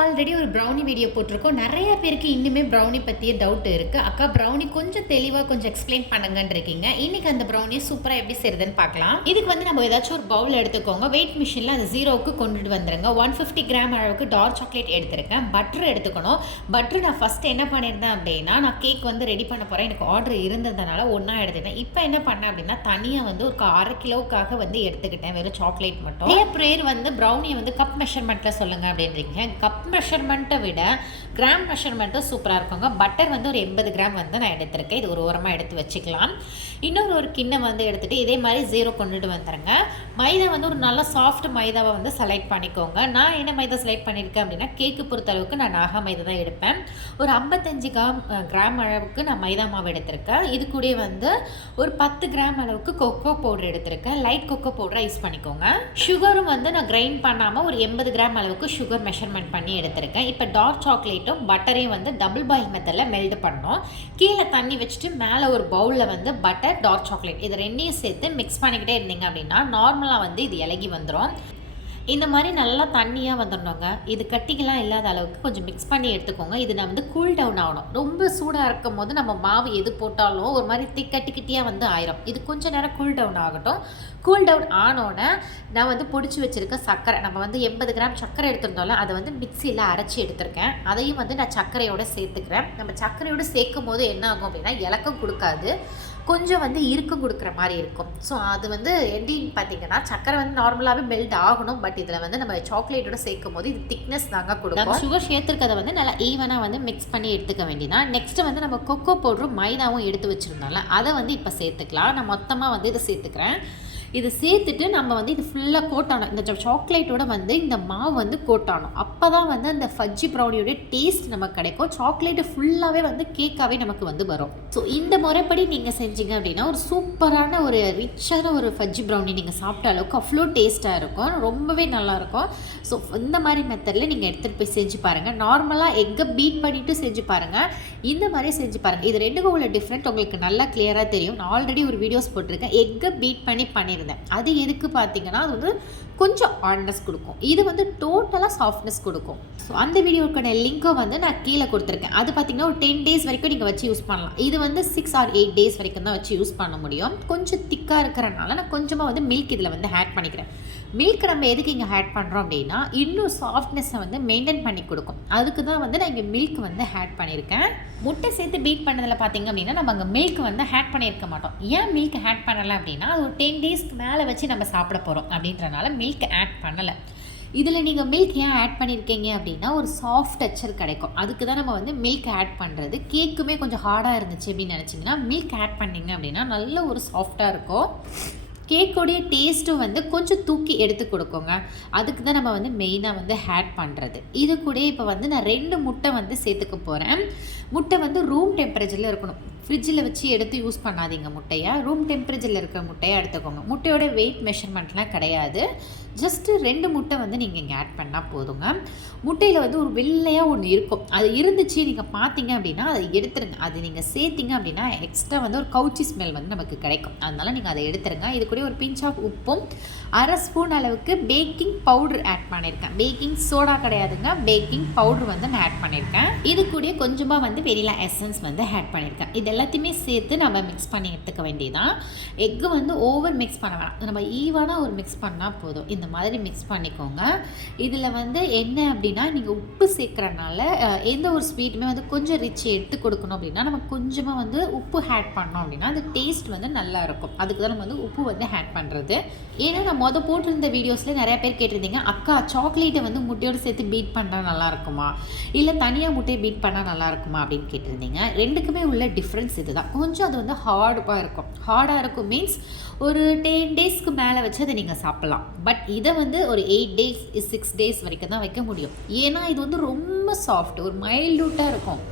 Already ஒரு brownie video போட்டிருக்கோம். நிறைய பேருக்கு இன்னுமே ப்ரௌனி பற்றிய டவுட் இருக்குது. அக்கா ப்ரௌனி கொஞ்சம் தெளிவாக கொஞ்சம் எக்ஸ்பிளைன் பண்ணுங்கன்னு இருக்கீங்க. இன்றைக்கி அந்த ப்ரௌனி சூப்பராக எப்படி செய்யுதுன்னு பார்க்கலாம். இதுக்கு வந்து நம்ம ஏதாச்சும் ஒரு பவுல் எடுத்துக்கோங்க. வெயிட் மிஷினில் அது 0க்கு கொண்டுட்டு வந்துடுங்க. 150 கிராம் அளவுக்கு டார்க் சாக்லேட் எடுத்துருக்கேன். பட்டர் எடுத்துக்கணும். பட்டர் நான் ஃபஸ்ட்டு என்ன பண்ணியிருந்தேன் அப்படின்னா, நான் கேக் வந்து ரெடி பண்ண போகிறேன். எனக்கு ஆர்டர் இருந்ததுனால ஒன்றா எடுத்துட்டேன். இப்போ என்ன பண்ணேன் அப்படின்னா, தனியாக வந்து ஒரு 1/2 கிலோவுக்காக வந்து எடுத்துக்கிட்டேன். வெறும் சாக்லேட் மட்டும். நிறைய பேர் வந்து ப்ரௌனியை வந்து கப் மெஷர்மெண்ட்டில் சொல்லுங்கள் அப்படின்றீங்க. கப் மெஷர்மெண்ட்டை விட கிராம் மெஷர்மெண்ட்டும் சூப்பராக இருக்குங்க. பட்டர் வந்து ஒரு 80 கிராம் வந்து நான் எடுத்திருக்கேன். இது ஒரு ஓரமாக எடுத்து வச்சுக்கலாம். இன்னொரு கிண்ணம் வந்து எடுத்துகிட்டு இதே மாதிரி 0 கொண்டுட்டு வந்துடுங்க. மைதா வந்து ஒரு நல்ல சாஃப்ட் மைதாவை வந்து செலக்ட் பண்ணிக்கோங்க. நான் என்ன மைதா செலக்ட் பண்ணியிருக்கேன் அப்படின்னா, கேக்கு பொறுத்த அளவுக்கு நான் நாகா மைதா தான் எடுப்பேன். ஒரு 55 கிராம் அளவுக்கு நான் மைதா மாவு எடுத்திருக்கேன். இது கூட வந்து ஒரு 10 கிராம் அளவுக்கு கொக்கோ பவுடர் எடுத்திருக்கேன். லைட் கொக்கோ பவுடராக யூஸ் பண்ணிக்கோங்க. சுகரும் வந்து நான் கிரைண்ட் பண்ணாமல் ஒரு 80 கிராம் அளவுக்கு சுகர் மெஷர்மெண்ட் பண்ணி எடுத்திருக்கேன். இப்போ டார்க் சாக்லேட்டும் பட்டரையும் வந்து டபுள் பாயில் மெத்தடில் மெல்ட் பண்ணோம். கீழே தண்ணி வச்சுட்டு மேலே ஒரு பவுலில் வந்து பட்டர், டார்க் சாக்லேட் இது ரெண்டையும் சேர்த்து மிக்ஸ் பண்ணிக்கிட்டே இருந்தீங்க அப்படின்னா நார்மலாக வந்து இது இலகி வந்துடும். இந்த மாதிரி நல்லா தண்ணியாக வந்துடணுங்க. இது கட்டிக்கெல்லாம் இல்லாத அளவுக்கு கொஞ்சம் மிக்ஸ் பண்ணி எடுத்துக்கோங்க. இது நான் வந்து கூல் டவுன் ஆகணும். ரொம்ப சூடாக இருக்கும் போது நம்ம மாவு எது போட்டாலும் ஒரு மாதிரி கட்டியாக வந்து ஆயிரும். இது கொஞ்சம் நேரம் கூல் டவுன் ஆகட்டும். கூல் டவுன் ஆனோடனே நான் வந்து பொடிச்சு வச்சுருக்க சர்க்கரை, நம்ம வந்து 80 கிராம் சர்க்கரை எடுத்துருந்தோம்ல, அதை வந்து மிக்சியில் அரைச்சி எடுத்திருக்கேன். அதையும் வந்து நான் சர்க்கரையோடு சேர்த்துக்கிறேன். நம்ம சர்க்கரையோடு சேர்க்கும் போது என்ன ஆகும் அப்படின்னா, இலக்கம் கொடுக்காது, கொஞ்சம் வந்து இறுக்கம் கொடுக்குற மாதிரி இருக்கும். ஸோ அது வந்து எப்படின்னு பார்த்தீங்கன்னா, சக்கரை வந்து நார்மலாகவே மெல்ட் ஆகணும். பட் இதில் வந்து நம்ம சாக்லேட்டோட சேர்க்கும் போது இது திக்னஸ் தாங்க கொடுக்கும். சுகர் சேர்த்துருக்கதை வந்து நல்லா ஈவனாக வந்து மிக்ஸ் பண்ணி எடுத்துக்க வேண்டியதான். நெக்ஸ்ட்டு வந்து நம்ம கொக்கோ பவுடரும் மைதாவும் எடுத்து வச்சுருந்தோம்ல, அதை வந்து இப்போ சேர்த்துக்கலாம். நான் மொத்தமாக வந்து இதை சேர்த்துக்கிறேன். இதை சேர்த்துட்டு நம்ம வந்து இது ஃபுல்லாக கோட்டானோம். இந்த சாக்லேட்டோட வந்து இந்த மாவு வந்து கோட்டானோம். அப்போ தான் வந்து அந்த ஃபஜ்ஜி ப்ரௌனியோட டேஸ்ட் நமக்கு கிடைக்கும். சாக்லேட்டு ஃபுல்லாகவே வந்து கேக்காகவே நமக்கு வந்து வரும். ஸோ இந்த முறைப்படி நீங்கள் செஞ்சீங்க அப்படின்னா ஒரு சூப்பரான ஒரு ரிச்சான ஒரு ஃபஜ்ஜி ப்ரௌனி நீங்கள் சாப்பிட்ட அளவுக்கு அவ்வளோ டேஸ்ட்டாக இருக்கும். ரொம்பவே நல்லாயிருக்கும். ஸோ இந்த மாதிரி மெத்தடில் நீங்கள் எடுத்துகிட்டு போய் செஞ்சு பாருங்கள். நார்மலாக எக்கை பீட் பண்ணிவிட்டு செஞ்சு பாருங்கள். இந்த மாதிரி செஞ்சு பாருங்கள். இது ரெண்டுக்கும் உள்ள டிஃப்ரெண்ட் உங்களுக்கு நல்லா கிளியராக தெரியும். நான் ஆல்ரெடி ஒரு வீடியோஸ் போட்டிருக்கேன். எக்கை பீட் பண்ணியிருந்தேன். அது எதுக்கு பார்த்தீங்கன்னா, அது வந்து கொஞ்சம் ஹார்ட்னஸ் கொடுக்கும். இது வந்து டோட்டலாக சாஃப்ட்னஸ் கொடுக்கும். ஸோ அந்த வீடியோக்கான லிங்க்கை வந்து நான் கீழே கொடுத்துருக்கேன். அது பார்த்தீங்கன்னா ஒரு 10 டேஸ் வரைக்கும் நீங்கள் வச்சு யூஸ் பண்ணலாம். இது வந்து 6 or 8 டேஸ் வரைக்கும் தான் வச்சு யூஸ் பண்ண முடியும். கொஞ்சம் திக்காக இருக்கிறனால நான் கொஞ்சமாக வந்து மில்க் இதில் வந்து ஆட் பண்ணிக்கிறேன். மில்க் நம்ம எதுக்கு இங்கே ஆட் பண்ணுறோம் அப்படின்னா, இன்னும் சாஃப்ட்னஸை வந்து மெயின்டைன் பண்ணி கொடுக்கும். அதுக்கு தான் வந்து நான் இங்கே மில்க் வந்து ஆட் பண்ணியிருக்கேன். முட்டை சேர்த்து பீட் பண்ணதில் பார்த்திங்க அப்படின்னா, நம்ம அங்கே மில்க் வந்து ஆட் பண்ணியிருக்க மாட்டோம். ஏன் மில்க் ஆட் பண்ணலை அப்படின்னா, அது ஒரு 10 டேஸ்க்கு மேலே வச்சு நம்ம சாப்பிட போகிறோம் அப்படின்றனால மில்க் ஆட் பண்ணலை. இதில் நீங்கள் மில்க் ஏன் ஆட் பண்ணியிருக்கீங்க அப்படின்னா, ஒரு சாஃப்ட் டெக்ஸ்சர் கிடைக்கும். அதுக்கு தான் நம்ம வந்து மில்க் ஆட் பண்ணுறது. கேக்குமே கொஞ்சம் ஹார்டாக இருந்துச்சு அப்படின்னு நினச்சிங்கன்னா மில்க் ஆட் பண்ணிங்க அப்படின்னா நல்ல ஒரு சாஃப்டாக இருக்கும். கேக்கோடைய டேஸ்ட்டும் வந்து கொஞ்சம் தூக்கி எடுத்து கொடுக்குங்க. அதுக்கு தான் நம்ம வந்து மெயினாக வந்து ஆட் பண்ணுறது. இது கூட இப்போ வந்து நான் 2 முட்டை வந்து சேர்த்துக்க போகிறேன். முட்டை வந்து ரூம் டெம்பரேச்சரில் இருக்கணும். ஃப்ரிட்ஜில் வச்சு எடுத்து யூஸ் பண்ணாதீங்க முட்டையை. ரூம் டெம்பரேச்சரில் இருக்கிற முட்டையை எடுத்துக்கோங்க. முட்டையோட வெயிட் மெஷர்மெண்ட்லாம் கிடையாது. ஜஸ்ட்டு 2 முட்டை வந்து நீங்கள் இங்கே ஆட் பண்ணால் போதுங்க. முட்டையில் வந்து ஒரு வெள்ளையாக ஒன்று இருக்கும். அது இருந்துச்சு நீங்கள் பார்த்தீங்க அப்படின்னா அதை எடுத்துருங்க. அது நீங்கள் சேர்த்திங்க அப்படின்னா எக்ஸ்ட்ரா வந்து ஒரு கவுச்சி ஸ்மெல் வந்து நமக்கு கிடைக்கும். அதனால் நீங்கள் அதை எடுத்துருங்க. இது கூட ஒரு பிஞ்ச் ஆஃப் உப்பும் 1/2 ஸ்பூன் அளவுக்கு பேக்கிங் பவுடர் ஆட் பண்ணியிருக்கேன். பேக்கிங் சோடா கிடையாதுங்க, பேக்கிங் பவுடர் வந்து நான் ஆட் பண்ணியிருக்கேன். இது கூட கொஞ்சமாக வந்து வெனிலா எசன்ஸ் வந்து ஆட் பண்ணியிருக்கேன். இது எல்லாத்தையுமே சேர்த்து நம்ம மிக்ஸ் பண்ணி எடுத்துக்க வேண்டியதான். எக்கு வந்து ஓவர் மிக்ஸ் பண்ண வேணாம். நம்ம ஈவனாக ஒரு மிக்ஸ் பண்ணால் போதும். இந்த மாதிரி மிக்ஸ் பண்ணிக்கோங்க. இதில் வந்து என்ன அப்படின்னா, நீங்கள் உப்பு சேர்க்குறனால எந்த ஒரு ஸ்வீட்டுமே வந்து கொஞ்சம் ரிச் எடுத்து கொடுக்கணும் அப்படின்னா நம்ம கொஞ்சமாக வந்து உப்பு ஆட் பண்ணோம் அப்படின்னா அந்த டேஸ்ட் வந்து நல்லா இருக்கும். அதுக்கு தான் நம்ம வந்து உப்பு வந்து ஆட் பண்ணுறது. ஏன்னா நான் போட்டிருந்த வீடியோஸில் நிறைய பேர் கேட்டிருந்தீங்க, அக்கா சாக்லேட்டை வந்து முட்டையோடு சேர்த்து பீட் பண்ணால் நல்லா இருக்குமா, இல்லை தனியாக முட்டையை பீட் பண்ணால் நல்லா இருக்குமா அப்படின்னு கேட்டிருந்தீங்க. ரெண்டுக்குமே உள்ள டிஃப்ரென்ஸ் இதுதான். கொஞ்சம் அது வந்து ஹார்டாக இருக்கும். ஹார்டாக இருக்கும் மீன்ஸ் ஒரு 10 டேஸ்க்கு மேலே வச்சு அதை நீங்கள் சாப்பிட்லாம். பட் இதை வந்து ஒரு 8 டேஸ் 6 டேஸ் வரைக்கும் தான் வைக்க முடியும். ஏன்னா இது வந்து ரொம்ப சாஃப்ட், ஒரு மைல்டூட்டாக இருக்கும்.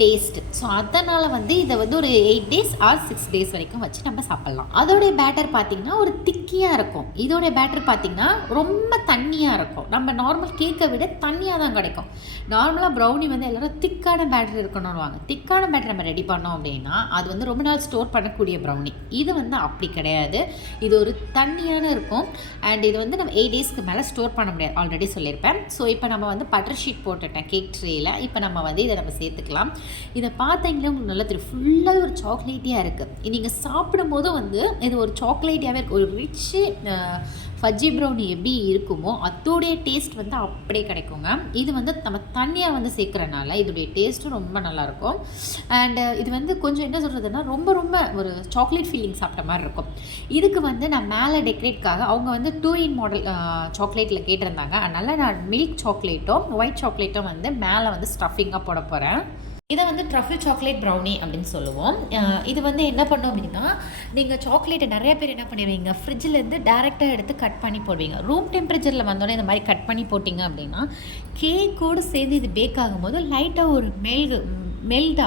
டேஸ்ட். ஸோ அதனால் வந்து இதை வந்து ஒரு 8 டேஸ் ஆர் 6 டேஸ் வரைக்கும் வச்சு நம்ம சாப்பிட்லாம். அதோடைய பேட்டர் பார்த்திங்கன்னா ஒரு திக்கியாக இருக்கும். இதோடைய பேட்டர் பார்த்திங்கன்னா ரொம்ப தண்ணியாக இருக்கும். நம்ம நார்மல் கேக்கை விட தண்ணியாக தான் கிடைக்கும். நார்மலாக ப்ரௌனி வந்து எல்லோரும் திக்கான பேட்டர் இருக்கணும்னுவாங்க. திக்கான பேட்டர் நம்ம ரெடி பண்ணோம் அப்படின்னா அது வந்து ரொம்ப நாள் ஸ்டோர் பண்ணக்கூடிய ப்ரௌனி. இது வந்து அப்படி கிடையாது. இது ஒரு தண்ணியான இருக்கும். அண்ட் இது வந்து நம்ம 8 டேஸ்க்கு மேலே ஸ்டோர் பண்ண முடியாது, ஆல்ரெடி சொல்லியிருப்பேன். ஸோ இப்போ நம்ம வந்து பட்டர் ஷீட் போட்டுட்டேன் கேக் ட்ரேயில். இப்போ நம்ம வந்து இதை நம்ம சேர்த்துக்கலாம். இதை பார்த்தீங்கன்னா உங்களுக்கு நல்லா தெரியும், ஃபுல்லாக ஒரு சாக்லேட்டியாக இருக்குது. நீங்கள் சாப்பிடும்போது வந்து இது ஒரு சாக்லேட்டியாகவே இருக்குது. ஒரு ரிச்சு ஃபஜ்ஜி ப்ரௌனி எப்படி இருக்குமோ அதோடைய டேஸ்ட் வந்து அப்படியே கிடைக்குங்க. இது வந்து நம்ம தண்ணியாக வந்து சேர்க்குறனால இதோடைய டேஸ்ட்டும் ரொம்ப நல்லாயிருக்கும். அண்டு இது வந்து கொஞ்சம் என்ன சொல்கிறதுனா ரொம்ப ரொம்ப ஒரு சாக்லேட் ஃபீலிங் சாப்பிட்ட மாதிரி இருக்கும். இதுக்கு வந்து நான் மேலே டெக்கரேட்காக அவங்க வந்து 2 in மாடல் சாக்லேட்டில் கேட்டிருந்தாங்க. அதனால் நான் மில்க் சாக்லேட்டும் ஒயிட் சாக்லேட்டும் வந்து மேலே வந்து ஸ்டஃபிங்காக போட போகிறேன். இதை வந்து ட்ரஃபிள் சாக்லேட் ப்ரௌனி அப்படின்னு சொல்லுவோம். இது வந்து என்ன பண்ணோம் அப்படின்னா, நீங்கள் சாக்லேட்டை நிறைய பேர் என்ன பண்ணிடுவீங்க, ஃப்ரிட்ஜிலேருந்து டேரெக்டாக எடுத்து கட் பண்ணி போடுவீங்க. ரூம் டெம்பரேச்சரில் வந்தோடனே இந்த மாதிரி கட் பண்ணி போட்டிங்க அப்படின்னா கேக்கோடு சேர்ந்து இது பேக் ஆகும்போது லைட்டாக ஒரு மெல்ட்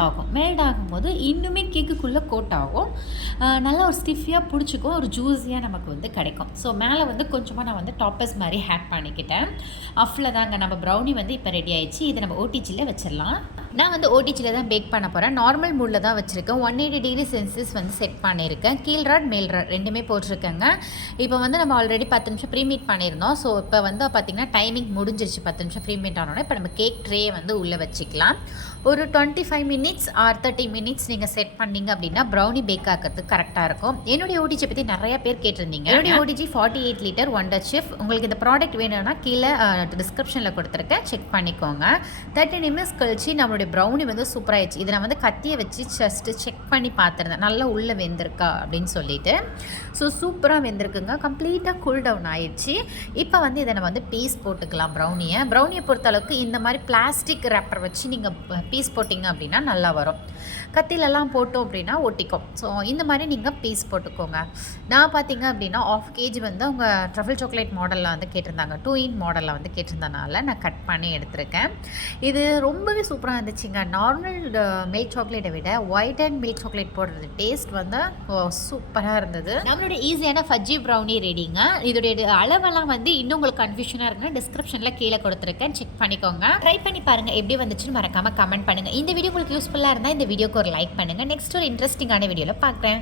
ஆகும்போது இன்னுமே கேக்குக்குள்ளே கோட் ஆகும். நல்லா ஒரு ஸ்டிஃபியாக பிடிச்சிக்கும், ஒரு ஜூஸியாக நமக்கு வந்து கிடைக்கும். ஸோ மேலே வந்து கொஞ்சமாக நான் வந்து டாப்பர்ஸ் மாதிரி ஹேட் பண்ணிக்கிட்டேன். அவ்வளோதாங்க, நம்ம ப்ரௌனி வந்து இப்போ ரெடி ஆயிடுச்சு. இதை நம்ம ஓடிஜியில் வச்சிடலாம். நான் வந்து ஓடிஜியில் தான் பேக் பண்ண போகிறேன். நார்மல் மூடில் தான் வச்சுருக்கேன். 180 டிகிரி செல்சியஸ் வந்து செட் பண்ணியிருக்கேன். கீழ் ராட் மேல் ராட் ரெண்டுமே போட்டிருக்கேங்க. இப்போ வந்து நம்ம ஆல்ரெடி 10 நிமிஷம் ப்ரீமீட் பண்ணியிருந்தோம். ஸோ இப்போ வந்து பார்த்திங்கன்னா டைமிங் முடிஞ்சிருச்சு. 10 நிமிஷம் ப்ரீமீட் ஆனோடனே இப்போ நம்ம கேக் ட்ரே வந்து உள்ளே வச்சுக்கலாம். ஒரு 25 மினிட்ஸ் ஆர் 30 மினிட்ஸ் நீங்கள் செட் பண்ணிங்க அப்படின்னா ப்ரௌனி பேக் ஆகிறதுக்கு கரெக்டாக இருக்கும். என்னுடைய ஓடிஜி பற்றி நிறைய பேர் கேட்டிருந்தீங்க. என்னுடைய ஓடிஜி 48 லிட்டர் ஒண்டர் செஃப். உங்களுக்கு இந்த ப்ராடக்ட் வேணும்னா கீழே டிஸ்கிரிப்ஷனில் கொடுத்துருக்கேன், செக் பண்ணிக்கோங்க. 30 நிமிஷம் கழிச்சு நம்மளுடைய ப்ரௌனி வந்து சூப்பராகிடுச்சு. இதை நான் வந்து கத்தியை வச்சு ஜஸ்ட்டு செக் பண்ணி பார்த்துருந்தேன், நல்லா உள்ளே வெந்திருக்கா அப்படின்னு சொல்லிட்டு. ஸோ சூப்பராக வெந்திருக்குங்க. கம்ப்ளீட்டாக கூல் டவுன் ஆயிடுச்சு. இப்போ வந்து இதை நம்ம வந்து பீஸ் போட்டுக்கலாம். ப்ரௌனியை பொறுத்தளவுக்கு இந்த மாதிரி பிளாஸ்டிக் ரேப்பர் வச்சு நீங்கள் பீஸ் போட்டிங்க அப்படின்னா நல்லா வரும். கத்திலெல்லாம் போட்டோம் அப்படின்னா ஒட்டிக்கும். ஸோ இந்த மாதிரி நீங்கள் பீஸ் போட்டுக்கோங்க. நான் பார்த்தீங்க அப்படின்னா 1/2 kg வந்து அவங்க ட்ரஃபிள் சாக்லேட் மாடலில் வந்து கேட்டிருந்தாங்க. 2 in மாடலில் வந்து கேட்டிருந்தனால நான் கட் பண்ணி எடுத்திருக்கேன். இது ரொம்பவே சூப்பராக இருந்துச்சுங்க. நார்மல் மில்க் சாக்லேட்டை விட ஒயிட் அண்ட் மில்க் சாக்லேட் போடுறது டேஸ்ட் வந்து சூப்பராக இருந்தது. நம்மளோட ஈஸியான ஃபஜ்ஜி ப்ரௌனி ரெடிங்க. இதோடைய அளவெல்லாம் வந்து இன்னும் உங்களுக்கு கன்ஃபியூஷனாக இருக்குன்னா டிஸ்கிரிப்ஷனில் கீழே கொடுத்துருக்கேன், செக் பண்ணிக்கோங்க. ட்ரை பண்ணி பாருங்கள், எப்படி வந்துச்சுன்னு மறக்காமல் கமெண்ட் பண்ணுங்கள். இந்த வீடியோ உங்களுக்கு யூஸ்ஃபுல்லாக இருந்தால் இந்த வீடியோக்கு ஒரு லைக் பண்ணுங்கள். நெக்ஸ்ட் ஒரு இன்ட்ரெஸ்டிங்கான வீடியோவில் பார்க்குறேன்.